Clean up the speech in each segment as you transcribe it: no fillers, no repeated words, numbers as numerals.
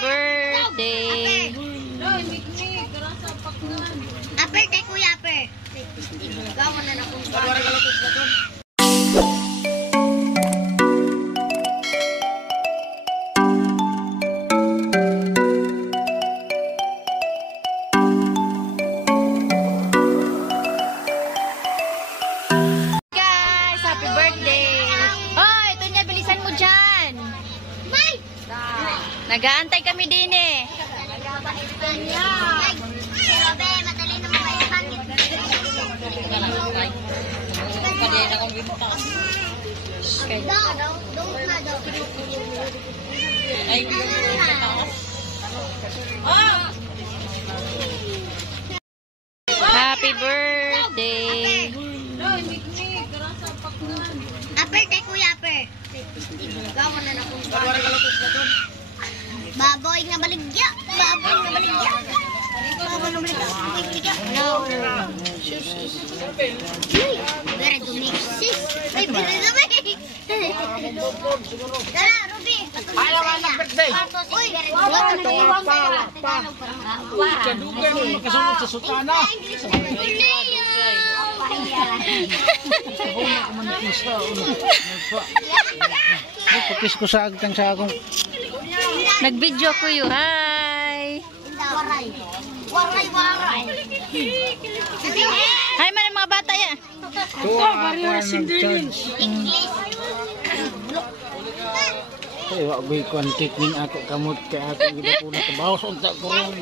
birthday. Aper kay Kuya Aper. Gawa na akong Guys, happy birthday. Oh, ito niya, bilisan mo dyan. Nag-aantay kami din eh. Grabe, madali na mga isangit. Happy birthday. Aper kay Kuya Aper. Gawa na akong baboy nga baligya. Baboy nga baligya. Baboy nga baligya. No. Very dumiksis. Ay, very dumiksis. Tara, Ruby. Ayaw nga ng birthday. Uy, Kadugay mo makasunod sa sutana. Pagkis ko sa agtang sa akong. Nag-video ko yun. Hi. waray. Waray. Hi man mga bata ya. English. Ay, wag ko'y kontik ning ako kamot kay ako gid ko na kabawas unta ko ron.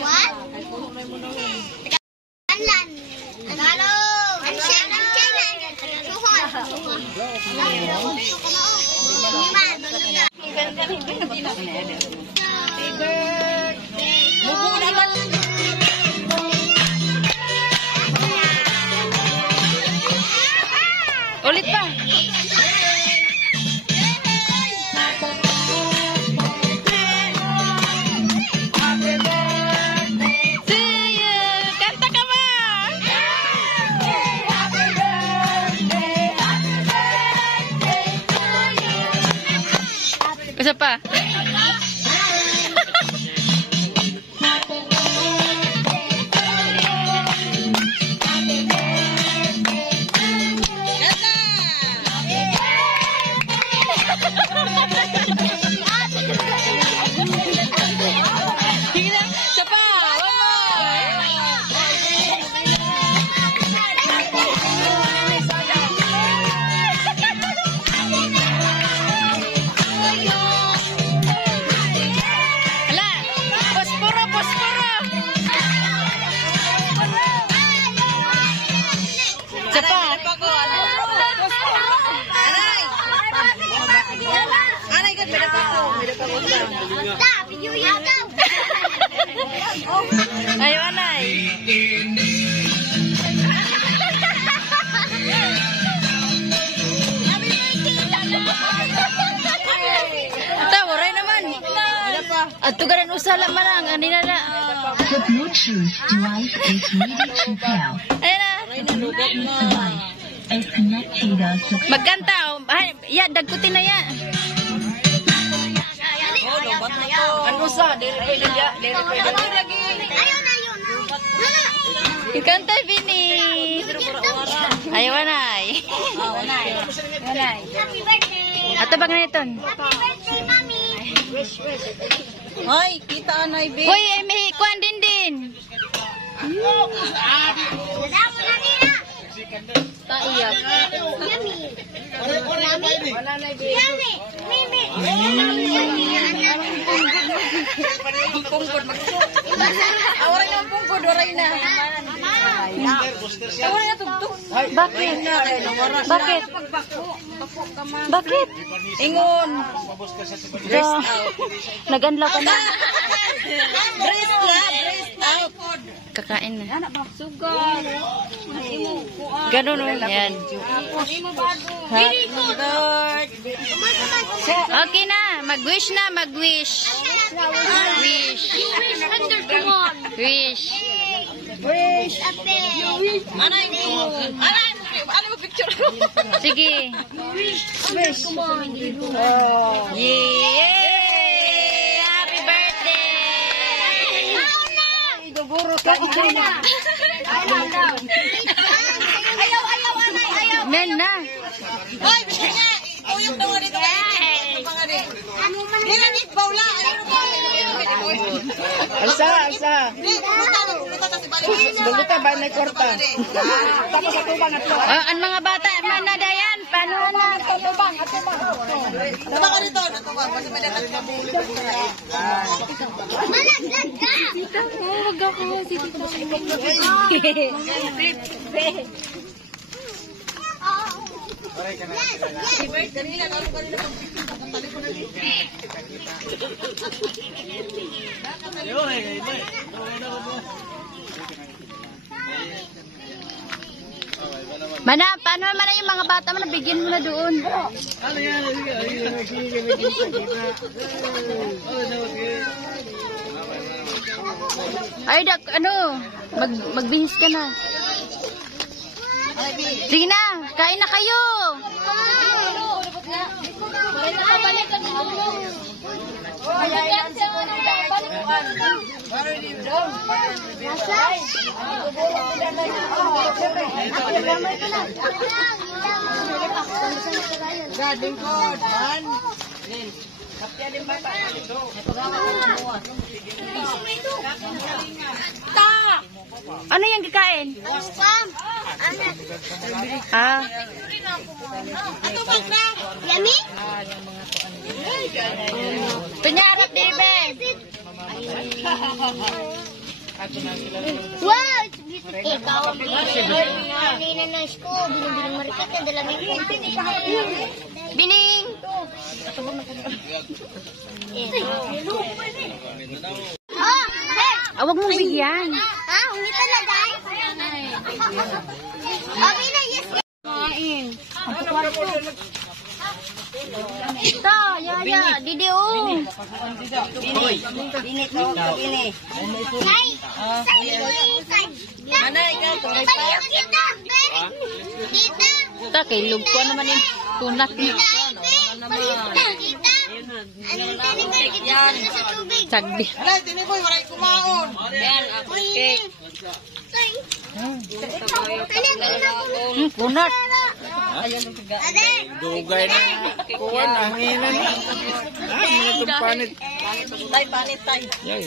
What? Anlan. Hello. Anlan. Suhol. Ulit pa. Isa pa. Ayo anay. Tawaray naman. Ato ganan usala man ang anina na. The Bluetooth device is ready to pair. Ayan na. Is connected successfully. Magkanta. Ya, dagkutin na ya. Ano sa? Dere lagi. Ayun. Ikanta Vini. Ayaw anay. Happy birthday. Ato bang naniton? Happy birthday, Mami. Hoy, kita anay bi. Hoy, may kuan din. Nadamo na nila. Taiyak. Yummy. Yummy. Mimi. Pungkod. Awaray na pungkod, oray na. Awaray na tugtog. Bakit? Bakit? Ingon. Breast out. Nag-anlaw ka na. Breast out. Kakain na. Sugar. Ganun o. Yan. Happy birthday. Okay na. Mag-wish na. Wish. Ano mo picture? Sige. Wish. Yay! Men na. Hoy, bisa niya. Uyok daw dito. Nila ni Paula. Alsa. Buguta ba may korta? Tapos sa tubang at Ang mga bata, manadayan. Paano na? Tubang ka dito. Natubang. Kasi may dapat na bulo. Malaglag ka! Huwag ako. Mana, paano naman yung mga bata mo? Nabigyan mo na doon. Ay, magbihis ka na. Sige na, kain na kayo. Ano yung kikain? Ah. Ato bang na? Yummy? Penyarap, Bebe. Wow! Ikaw ang kanina na isko. Bilang marikat na dalawin ko. Bining. Oh! Hey! Awag mong bigyan. Ah, hindi talaga. Okay na, yes. Kain. Ito, yaya, didi oh. Say! Say! Ano, ikaw? Kita! Kita! Ito, kay lugpo naman yung tunat niya. Kita! Anong talikod kita sa tubig? Sagdi. Alay, tiniboy, maray kumaon. Yan, ako cake. Kunat. Ade! dugay na. Kuwan, hanginan na. Mga panit. Tay, panit, tay. Yay,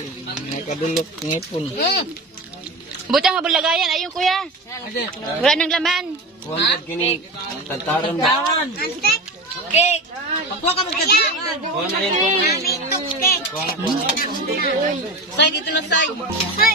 nakadulok ngipon. Buta nga bulagayan. Ayun, kuya. Wala nang laman. Kuwan kini tataran ba? Antek! Cake! Pagkuha ka magkasiyan. Kuwan na rin kuwan. May tok cake. Kuwan. Say, dito na say. Say,